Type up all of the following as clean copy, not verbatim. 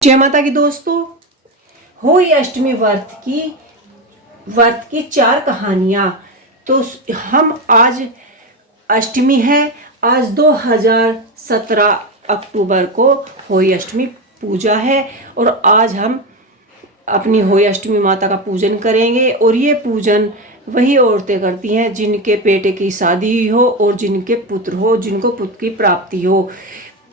जय माता की दोस्तों। होली अष्टमी व्रत की 4 कहानियां। तो हम आज अष्टमी है, आज 2017 अक्टूबर को होली अष्टमी पूजा है और आज हम अपनी होली अष्टमी माता का पूजन करेंगे। और ये पूजन वही औरतें करती हैं जिनके बेटे की शादी हो और जिनके पुत्र हो, जिनको पुत्र की प्राप्ति हो।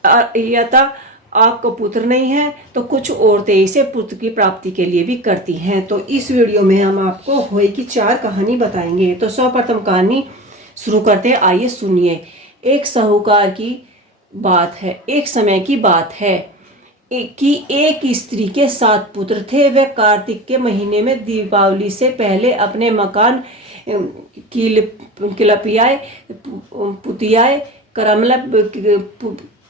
या आपको पुत्र नहीं है तो कुछ औरतें इसे पुत्र की प्राप्ति के लिए भी करती हैं। तो इस वीडियो में हम आपको होली की 4 कहानी बताएंगे। तो सर्वप्रथम कहानी शुरू करते हैं, आइए सुनिए। एक साहूकार की बात है। एक समय की बात है कि एक स्त्री के 7 पुत्र थे। वे कार्तिक के महीने में दीपावली से पहले अपने मकान किलपियाए पुतियाए करमल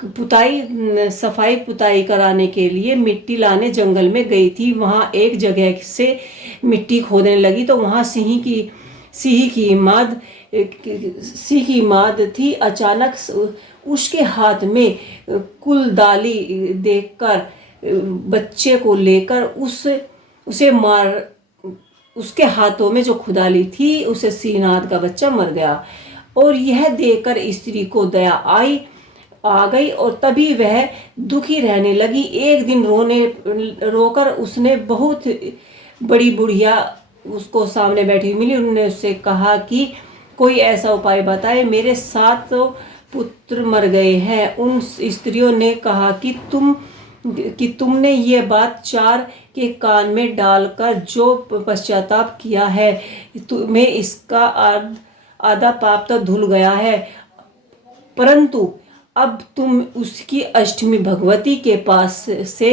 पुताई सफाई पुताई कराने के लिए मिट्टी लाने जंगल में गई थी। वहां एक जगह से मिट्टी खोदने लगी तो वहां सिंह की माद थी। अचानक उसके हाथ में कुलदाली देखकर बच्चे को लेकर उसे मार। उसके हाथों में जो खुदाली थी उसे सिंहनाद का बच्चा मर गया। और यह देखकर स्त्री को दया आ गई और तभी वह दुखी रहने लगी। एक दिन रोकर उसने बहुत बड़ी बुढ़िया उसको सामने बैठी मिली। उन्होंने उससे कहा कि कोई ऐसा उपाय बताए, मेरे 7 पुत्र मर गए हैं। उन स्त्रियों ने कहा कि तुमने ये बात 4 के कान में डालकर जो पश्चाताप किया है, तुम्हें इसका आधा पाप तो धुल गया है। परंतु अब तुम उसकी अष्टमी भगवती के पास से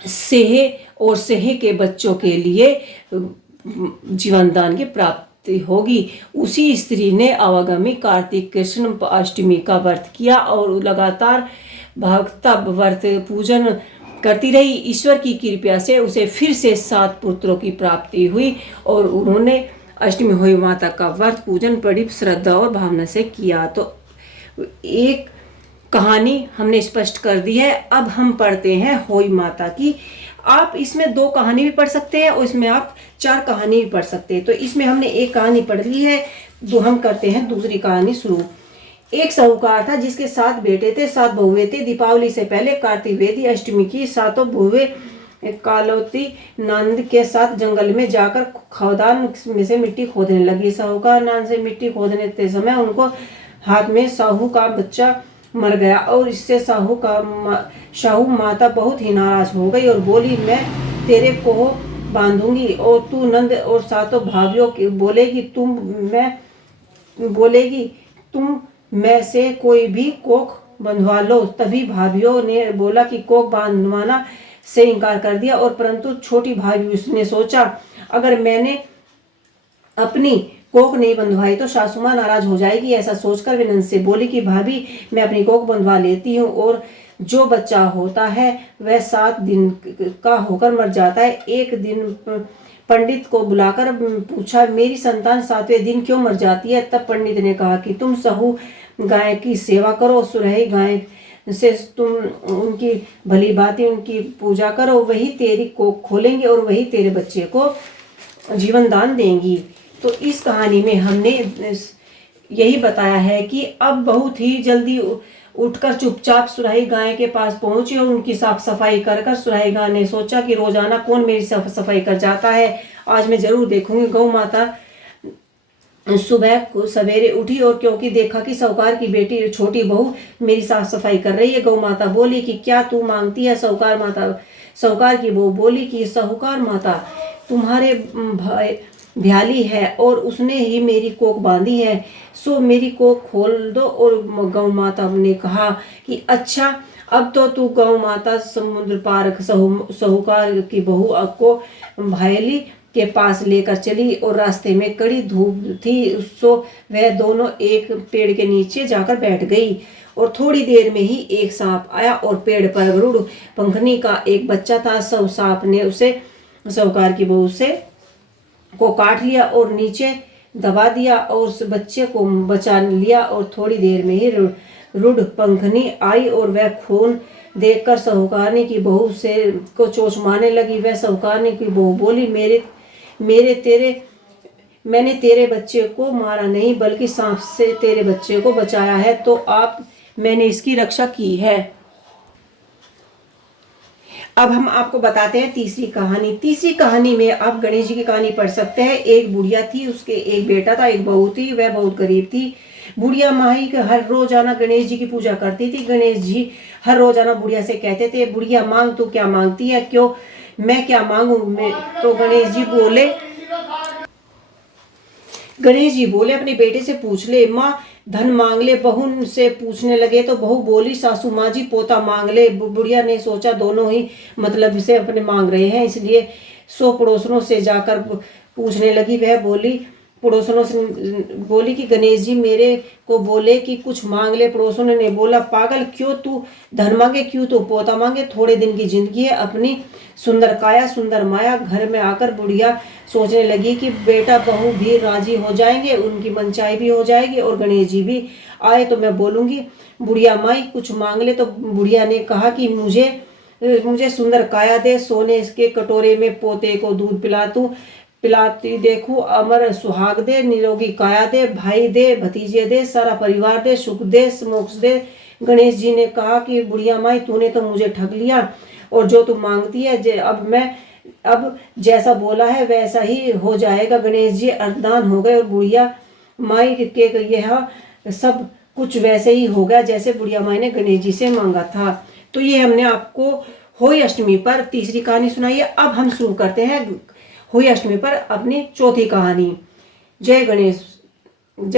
सेह के बच्चों के लिए जीवन दान की प्राप्ति होगी। उसी स्त्री ने आवागमी कार्तिक कृष्ण अष्टमी का व्रत किया और लगातार भक्ता व्रत पूजन करती रही। ईश्वर की कृपा से उसे फिर से 7 पुत्रों की प्राप्ति हुई और उन्होंने अष्टमी होली माता का व्रत पूजन बड़ी श्रद्धा और भावना से किया। तो एक कहानी हमने स्पष्ट कर दी है। अब हम पढ़ते हैं होली माता की। आप इसमें 2 कहानी भी पढ़ सकते हैं और इसमें आप 4 कहानी भी पढ़ सकते हैं। तो इसमें हमने एक कहानी पढ़ ली है, तो हम करते हैं दूसरी कहानी शुरू। एक साहूकार था जिसके 7 बेटे थे, 7 बहुएं थे। दीपावली से पहले कार्तिक वेदी अष्टमी की 7 बहुएं कालोती नंद के साथ जंगल में जाकर खदान में से मिट्टी खोदने लगी। साहूकार नंद से मिट्टी खोदने समय उनको हाथ में साहू का बच्चा मर गया और इससे साहू माता बहुत ही नाराज हो गई और बोली, मैं तेरे को बांधूंगी और तू नंद और 7 भाइयों की बोलेगी तुम में से कोई भी कोख बंधवा लो। तभी भाइयों ने बोला कि कोख बांधवाना से इनकार कर दिया। और परंतु छोटी भाभी उसने सोचा, अगर मैंने अपनी कोख नहीं बंधवाई तो सासू मां नाराज हो जाएगी। ऐसा सोचकर वे नंद से बोली कि भाभी, मैं अपनी कोख बंधवा लेती हूँ। और जो बच्चा होता है वह 7 दिन का होकर मर जाता है। एक दिन पंडित को बुलाकर पूछा, मेरी संतान 7वें दिन क्यों मर जाती है? तब पंडित ने कहा कि तुम सहू गाय की सेवा करो, सुरही गाय से तुम उनकी भली भांति उनकी पूजा करो, वही तेरी कोख खोलेंगे और वही तेरे बच्चे को जीवन दान देंगी। तो इस कहानी में हमने यही बताया है कि अब बहुत ही जल्दी उठकर चुपचाप सुराही गाय के पास पहुंची और उनकी साफ सफाई कर सुराही गाय ने सोचा कि रोजाना कौन मेरी साफ सफाई कर जाता है, आज मैं जरूर देखूंगी। गौ माता सुबह को सवेरे उठी और क्योंकि देखा कि साहूकार की बेटी छोटी बहू मेरी साफ सफाई कर रही है। गौ माता बोली कि क्या तू मांगती है? साहूकार की बहू बोली कि साहूकार माता, तुम्हारे भ्याली है और उसने ही मेरी कोख बांधी है, सो मेरी कोख खोल दो। और गौ माता ने कहा कि अच्छा, अब तो तू गौ माता समुद्र पार साहूकार की बहू को भायली के पास लेकर चली और रास्ते में कड़ी धूप थी, सो वह दोनों एक पेड़ के नीचे जाकर बैठ गई। और थोड़ी देर में ही एक सांप आया और पेड़ पर गरुड़ पंखनी का एक बच्चा था। सांप ने उसे साहूकार की बहू को काट लिया और नीचे दबा दिया और उस बच्चे को बचा लिया। और थोड़ी देर में ही रुड पंखनी आई और वह खून देखकर साहूकारनी की बहू से को चोंच मारने लगी। वह साहूकारनी की बहू बोली, मैंने तेरे बच्चे को मारा नहीं, बल्कि सांप से तेरे बच्चे को बचाया है, तो मैंने इसकी रक्षा की है। अब हम आपको बताते हैं तीसरी कहानी। तीसरी कहानी में आप गणेश जी की कहानी पढ़ सकते हैं। एक बुढ़िया थी, उसके एक बेटा था, एक बहू थी, वह बहुत गरीब थी। बुढ़िया माई हर रोजाना गणेश जी की पूजा करती थी। गणेश जी हर रोजाना बुढ़िया से कहते थे, बुढ़िया मांग, तू क्या मांगती है, क्यों मैं क्या मांगू। तो गणेश जी बोले अपने बेटे से पूछ ले माँ, धन मांग ले। बहू से पूछने लगे तो बहू बोली, सासू माँ जी पोता मांग ले। बुढ़िया ने सोचा दोनों ही मतलब से अपने मांग रहे हैं, इसलिए 100 पड़ोसनों से जाकर पूछने लगी। वह बोली पड़ोसनों से बोली कि गणेश जी मेरे को बोले कि कुछ मांग ले। पड़ोसनों ने बोला, पागल, क्यों तू धन मांगे, क्यों तू पोता मांगे, थोड़े दिन की जिंदगी है, अपनी सुंदर काया सुंदर माया। घर में आकर बुढ़िया सोचने लगी कि बेटा बहू भी राजी हो जाएंगे, उनकी मनचाही भी हो जाएगी, और गणेश जी भी आए तो मैं बोलूंगी बुढ़िया माई कुछ मांग ले। तो बुढ़िया ने कहा कि मुझे सुंदर काया दे, सोने के कटोरे में पोते को दूध पिलाती देखूं, अमर सुहाग दे, निरोगी काया दे, भाई दे, भतीजे दे, सारा परिवार दे, सुख दे, मोक्ष दे। गणेश जी ने कहा कि बुढ़िया माई तूने तो मुझे ठग लिया, और जो तू मांगती है अब जैसा बोला है वैसा ही हो जाएगा। गणेश जी अर्धदान हो गए और बुढ़िया माई के यह सब कुछ वैसे ही हो गया जैसे बुढ़िया माई ने गणेश जी से मांगा था। तो ये हमने आपको होली अष्टमी पर तीसरी कहानी सुनाई है। अब हम शुरू करते हैं होली अष्टमी पर अपनी चौथी कहानी। जय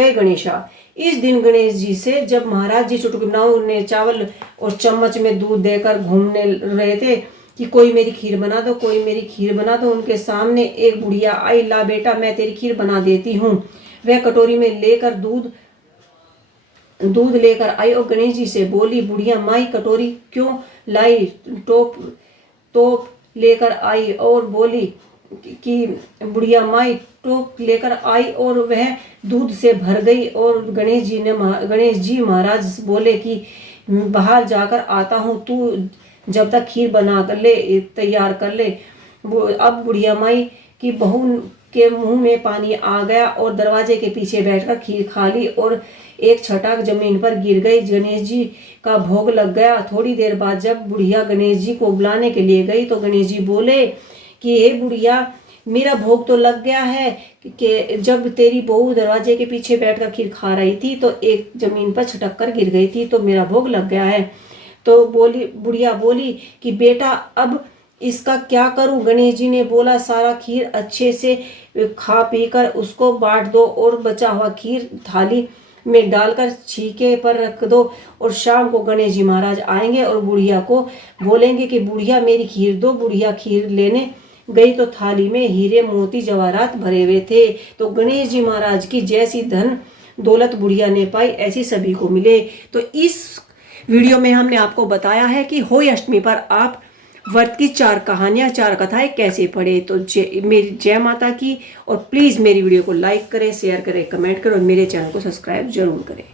गणेशा। इस दिन गणेश जी से जब महाराज जी चुटकुलाओं ने चावल और चम्मच में दूध देकर घूमने रहे थे कि कोई मेरी खीर बना दो, कोई मेरी खीर बना दो, उनके सामने एक बुढ़िया आई। ला बेटा मैं तेरी खीर बना देती हूँ। वह कटोरी में लेकर दूध लेकर आई और गणेश जी से बोली, बुढ़िया माई कटोरी क्यों लाई। टोप लेकर आई और बोली कि बुढ़िया माई टोप लेकर आई और वह दूध से भर गई। और गणेश जी महाराज बोले कि बाहर जाकर आता हूँ, तू जब तक खीर बना कर ले, तैयार कर ले। अब बुढ़िया माई की बहू के मुंह में पानी आ गया और दरवाजे के पीछे बैठकर खीर खा ली और एक छटाक जमीन पर गिर गई। गणेश जी का भोग लग गया। थोड़ी देर बाद जब बुढ़िया गणेश जी को बुलाने के लिए गई तो गणेश जी बोले कि हे बुढ़िया, मेरा भोग तो लग गया है कि जब तेरी बहू दरवाजे के पीछे बैठकर खीर खा रही थी तो एक जमीन पर छटक कर गिर गई थी, तो मेरा भोग लग गया है। तो बुढ़िया बोली कि बेटा अब इसका क्या करूं। गणेश जी ने बोला, सारा खीर अच्छे से खा पी कर उसको बांट दो और बचा हुआ खीर थाली में डालकर छीके पर रख दो, और शाम को गणेश जी महाराज आएंगे और बुढ़िया को बोलेंगे कि बुढ़िया मेरी खीर दो। बुढ़िया खीर लेने गई तो थाली में हीरे मोती जवाहरात भरे हुए थे। तो गणेश जी महाराज की जैसी धन दौलत बुढ़िया ने पाई ऐसी सभी को मिले। तो इस वीडियो में हमने आपको बताया है कि होली अष्टमी पर आप व्रत की 4 कहानियां 4 कथाएं कैसे पढ़े। तो मेरी जय माता की, और प्लीज़ मेरी वीडियो को लाइक करें, शेयर करें, कमेंट करें और मेरे चैनल को सब्सक्राइब जरूर करें।